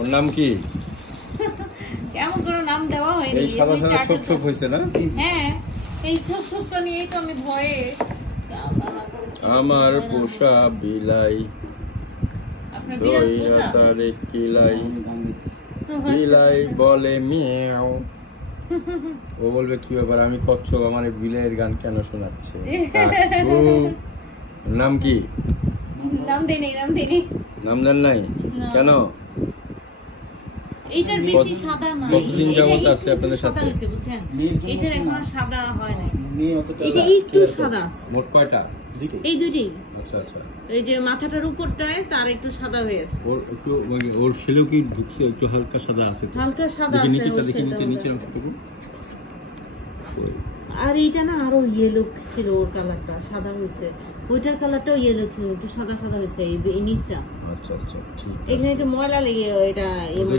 ওর নাম কি? কেমন করে নাম দেওয়া হয়নি। এই সাদা সাদা ছোপ ছোপ হয়েছে না? হ্যাঁ, এই ছোপ ছোপটা নিয়েই তো আমি ভয়ে। আমার পোষা বিলাই আপনার বিড়াল পোষা? তারে কিলাই বিলাই বলে মিয়াও। ও বলবে কি ব্যাপার, আমি কচ্ছপ, আমার বিলাইয়ের গান কেন শোনাচ্ছে? নাম কি? নাম দেই নাই। নাম দেন নাই কেন? এইটার বেশি সাদা না। কতদিন যাবত আছে আপনাদের সাথে? সাদা হইছে বুঝছেন, এটার এখনো সাদা হয় নাই। এটা একটু সাদা আছে। মোট কয়টা? এই দুইটাই। আচ্ছা আচ্ছা। এই যে মাথাটার উপরটায় তার একটু সাদা হয়ে আছে। ওর একটু ওর ছেলেও কি ঢুকছে? একটু হালকা সাদা আছে, হালকা সাদা আছে। নিচেটা দেখি, নিচের অংশটুকু। আর এইটা না আরো ইয়েলো ছিল, ওর কালারটা সাদা হয়েছে। ওইটার কালারটাও ইয়েলো ছিল, একটু সাদা সাদা হয়েছে এই নিচটা। আচ্ছা আচ্ছা, ঠিক। এখানে একটু ময়লা লেগে এটা